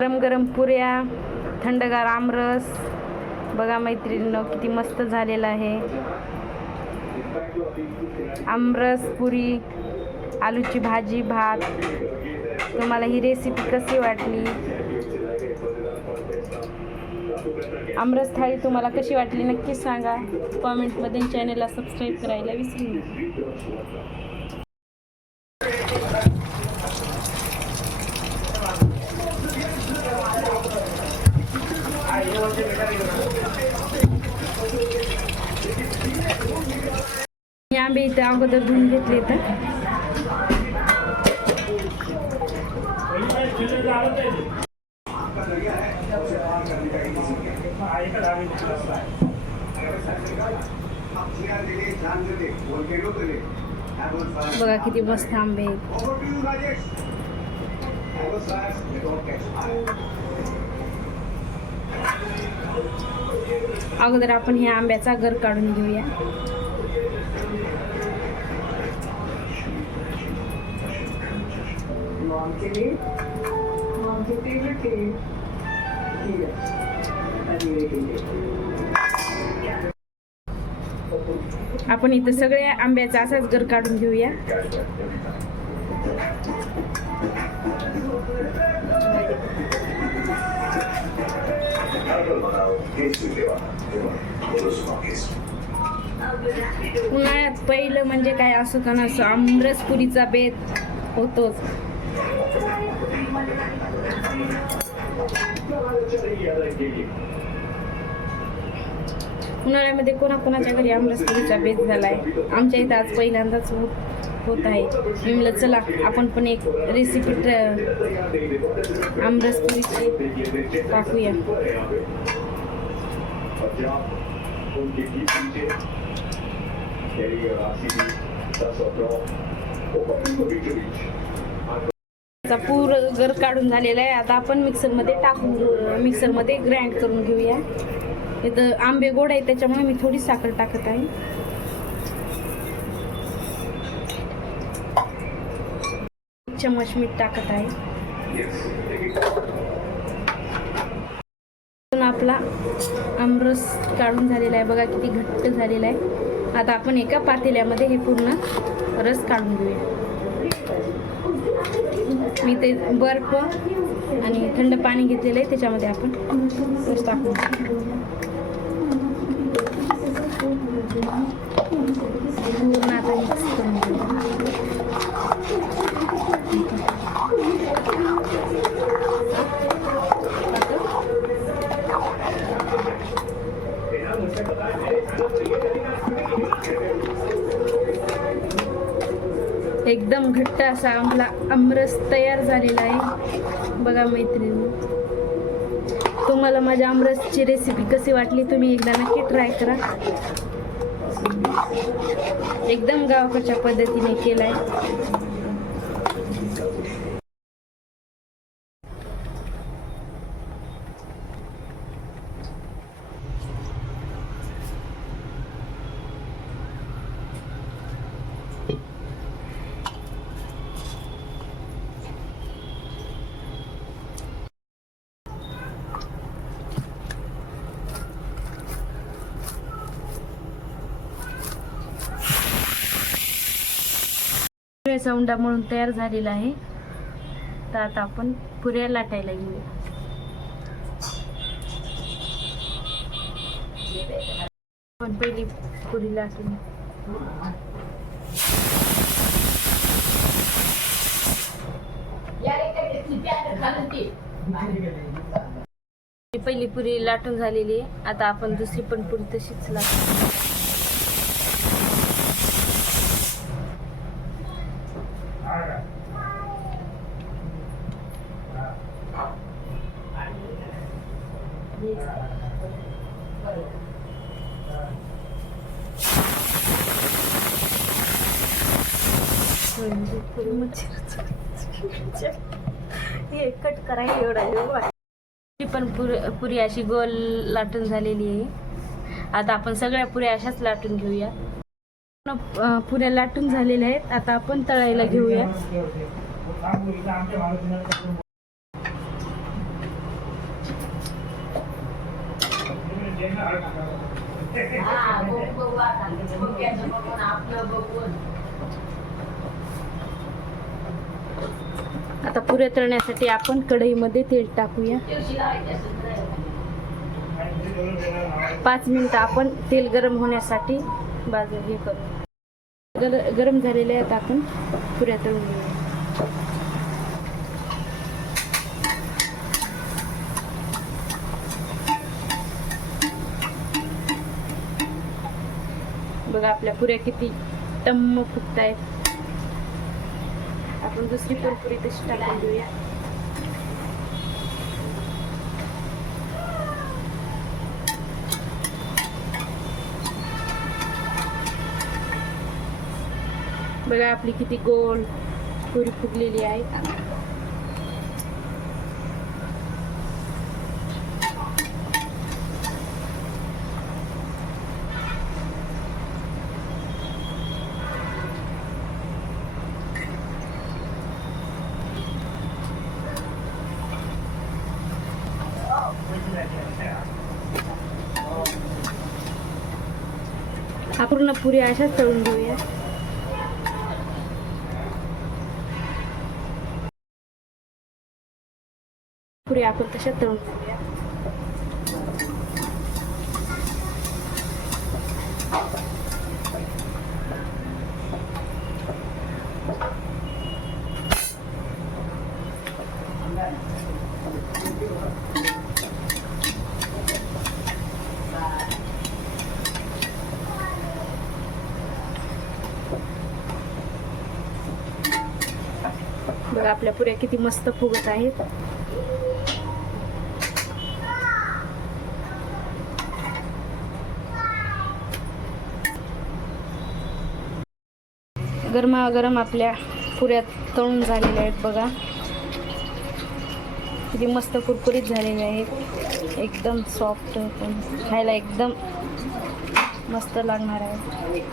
गरम गरम पुऱ्या, थंडगार आमरस बघा मैत्रिणींनो किती मस्त झालेला आहे. आमरस, पुरी, आलूची भाजी, भात. तुम्हाला ही रेसिपी कशी वाटली? आमरस थाळी तुम्हाला कशी वाटली नक्की सांगा. कॉमेंटमध्ये चॅनलला सबस्क्राईब करायला विसरू नका. हे आंबे इथे अगोदर धुवून घेतले तर बघा किती मस्त आंबे. अगोदर आपण ह्या आंब्याचा गर काढून घेऊया. आपण इथं सगळ्या आंब्याचा असाच गर काढून घेऊया. उन्हाळ्यात पहिलं म्हणजे काय असो का नसो आमरस पुरीचा बेत होतोच. उन्हाळ्यामध्ये कोणाकोणाच्या घरी आमरस पुरीचा बेत झालाय. आमच्या इथं आज पहिल्यांदाच होत आहे. मी म्हणलं चला आपण पण एक रेसिपी आमरस पुरीची टाकूया. पूर्ण गर काढून झालेला आहे. आता आपण मिक्सरमध्ये ग्राइंड करून घेऊया. इथं आंबे गोड आहे त्याच्यामुळे मी थोडी साखर टाकत आहे. चम्मच मीठ टाकत आहे. आपला आमरस काढून झालेला आहे. बघा किती घट्ट झालेला आहे. आता आपण एका पातेल्यामध्ये हे पूर्ण रस काढून घेऊया. मी ते बर्फ आणि थंड पाणी घेतलेलं आहे त्याच्यामध्ये आपण रस टाकून पूर्ण आता मिक्स करून घेऊया. एकदम घट्ट असा आपला आमरस तयार झालेला आहे. बघा मैत्रिणी, तुम्हाला माझ्या आमरसची रेसिपी कशी वाटली तुम्ही एकदा नक्की ट्राय करा. एकदम गावाकडच्या पद्धतीने केलाय. पुऱ्याचा उंडा म्हणून तयार झालेला आहे. तर आता आपण पुऱ्या लाटायला घेऊया. आपण पहिली पुरी लाटून पहिली पुरी लाटून झालेली आहे. आता आपण दुसरी पण पुरी तशीच लाटू. हे कट करायला एवढा पण पुरी अशी गोल लाटून झालेली आहे. आता आपण सगळ्या पुऱ्या अशाच लाटून घेऊया. पुऱ्या लाटून झालेल्या आहेत. आता आपण तळायला घेऊया. आता पुऱ्या तळण्यासाठी आपण कढईमध्ये तेल टाकूया. 5 मिनिटं आपण तेल गरम होण्यासाठी बाजू हे करू. गरम झालेले आहेत, आपण पुऱ्या तळून घेऊया. बघा आपल्या पुऱ्या किती टम्म फुगत आहेत. आपण दुसरी पण पुरी तशी टाकून घेऊया. बघा आपली किती गोल पुरी फुगलेली आहे. आपण पुरी अशाच तळून घेऊया. पुरी आपण तशाच तळून घेऊया. बघा आपल्या पुऱ्या किती मस्त फुगत आहेत. गरमागरम आपल्या पुऱ्या तळून झालेल्या आहेत. बघा किती मस्त कुरकुरीत झालेल्या आहेत. एकदम सॉफ्ट, पण खायला एकदम मस्त लागणार आहे.